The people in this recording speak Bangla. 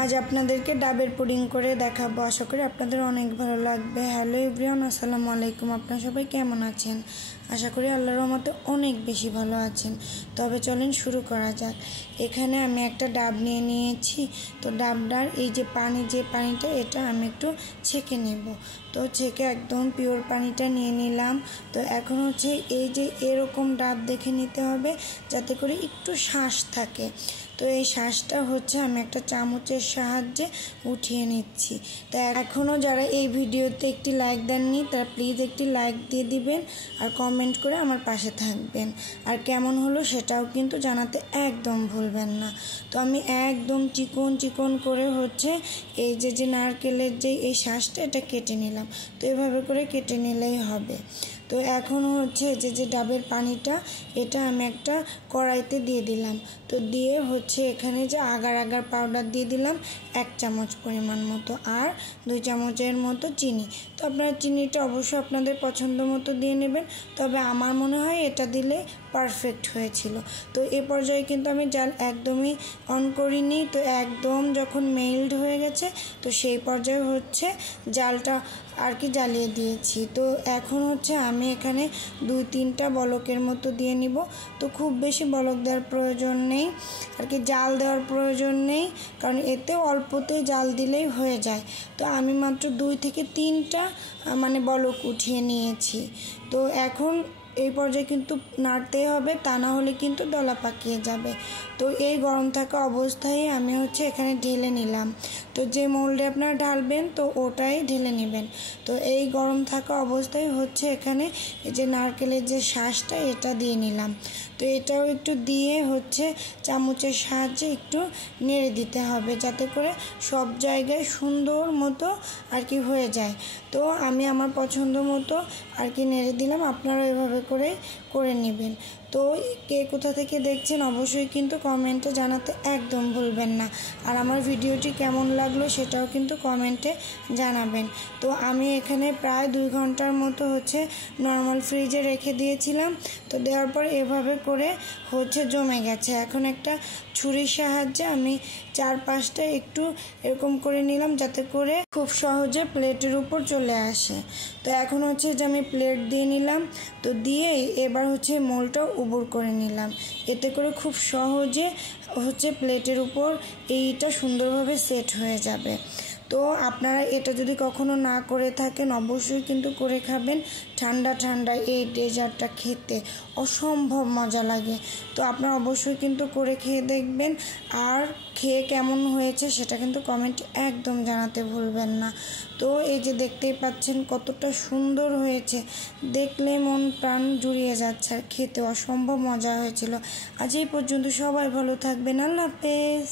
आज आपनादेरके डाबेर पुडिंग करे देखाबो। आशा करी आपनादेर अनेक भालो लागबे। हेलो एवरीवन, আসসালামু আলাইকুম। আপনারা সবাই কেমন আছেন? आशा करी आल्लाहर रहमते अनेक बेशी भालो आছেন। तबे चलें शुरू करा जाक। एखाने आमी एकटा डाब निये नियेछि। तो डाबटार এই যে পানি যে পানিটা এটা আমি একটু ছেঁকে নেব। তো ছেঁকে একদম পিওর পানিটা নিয়ে নিলাম। তো এখন হচ্ছে এই যে এরকম ডাব দেখে নিতে হবে যাতে করে একটু শ্বাস থাকে। তো এই শ্বাসটা হচ্ছে আমি একটা চামচের সাহায্যে উঠিয়ে নিচ্ছি। তো এখনও যারা এই ভিডিওতে একটি লাইক দেননি তারা প্লিজ একটি লাইক দিয়ে দিবেন আর কমেন্ট করে আমার পাশে থাকবেন। আর কেমন হলো সেটাও কিন্তু জানাতে একদম ভুলবেন না। তো আমি একদম চিকন চিকন করে হচ্ছে এই যে নারকেলের যে এই শ্বাসটা এটা কেটে নিলাম। তো এভাবে করে কেটে নিলেই হবে। তো এখন হচ্ছে যে ডাবের পানিটা এটা আমি একটা কড়াইতে দিয়ে দিলাম। তো দিয়ে হচ্ছে এখানে যে আগার আগার পাউডার দিয়ে দিলাম 1 চামচ পরিমাণ মতো আর 2 চামচের মতো চিনি। তো আপনারা চিনিটা অবশ্যই আপনাদের পছন্দ মতো দিয়ে নেবেন, তবে আমার মনে হয় এটা দিলে পারফেক্ট হয়েছিল। তো এই পর্যায়ে কিন্তু আমি জাল একদমই অন করিনি। তো একদম যখন মেল্ট হয়ে গেছে তো সেই পর্যায়ে হচ্ছে জালটা আর কি জ্বালিয়ে দিয়েছি। তো এখন হচ্ছে আমি এখানে 2-3টা বলকের মতো দিয়ে নিব। তো খুব বেশি বলক দেওয়ার প্রয়োজন নেই আর কি, জাল দেওয়ার প্রয়োজন নেই, কারণ এতে অল্পতে জাল দিলেই হয়ে যায়। তো আমি মাত্র 2 থেকে 3টা মানে বলক উঠিয়ে নিয়েছি। তো এখন এই পর্যায়ে কিন্তু নাড়তেই হবে, তা না হলে কিন্তু দলা পাকিয়ে যাবে। তো এই গরম থাকা অবস্থায় আমি হচ্ছে এখানে ঢেলে নিলাম। তো যে মোল্ডে আপনারা ঢালবেন তো ওটাই ঢেলে নেবেন। তো এই গরম থাকা অবস্থায় হচ্ছে এখানে এই যে নারকেলের যে শ্বাসটা এটা দিয়ে নিলাম। তো এটাও একটু দিয়ে হচ্ছে চামচের সাহায্যে একটু নেড়ে দিতে হবে যাতে করে সব জায়গায় সুন্দর মতো আর কি হয়ে যায়। তো আমি আমার পছন্দ মতো আর কি নেড়ে দিলাম, আপনারা এভাবে করে নেবেন। তো কে কোথা থেকে দেখছেন অবশ্যই কিন্তু কমেন্টে জানাতে একদম ভুলবেন না। আর আমার ভিডিওটি কেমন লাগলো সেটাও কিন্তু কমেন্টে জানাবেন। তো আমি এখানে প্রায় 2 ঘন্টার মতো হচ্ছে নর্মাল ফ্রিজে রেখে দিয়েছিলাম। তো দেওয়ার পর এভাবে করে হচ্ছে জমে গেছে। এখন একটা ছুরির সাহায্যে আমি 4-5টা একটু এরকম করে নিলাম যাতে করে খুব সহজে প্লেটের উপর চলে আসে। তো এখন হচ্ছে যে আমি প্লেট দিয়ে নিলাম। তো দিয়ে এবার হচ্ছে মোলটা উবুর করে নিলাম, এতে করে খুব সহজে হচ্ছে প্লেটের উপর এইটা সুন্দরভাবে সেট হয়ে যাবে। তো আপনারা এটা যদি কখনো না করে থাকেন অবশ্যই কিন্তু করে খাবেন। ঠান্ডা ঠান্ডা এই ডেজার্টটা খেতে অসম্ভব মজা লাগে। তো আপনারা অবশ্যই কিন্তু করে খেয়ে দেখবেন আর খেয়ে কেমন হয়েছে সেটা কিন্তু কমেন্টে একদম জানাতে ভুলবেন না। তো এই যে দেখতেই পাচ্ছেন কতটা সুন্দর হয়েছে, দেখলে মন প্রাণ জুড়িয়ে যাচ্ছে আর খেতে অসম্ভব মজা হয়েছিল। আজ এই পর্যন্ত, সবাই ভালো থাকবেন। আল্লাহ হাফেজ।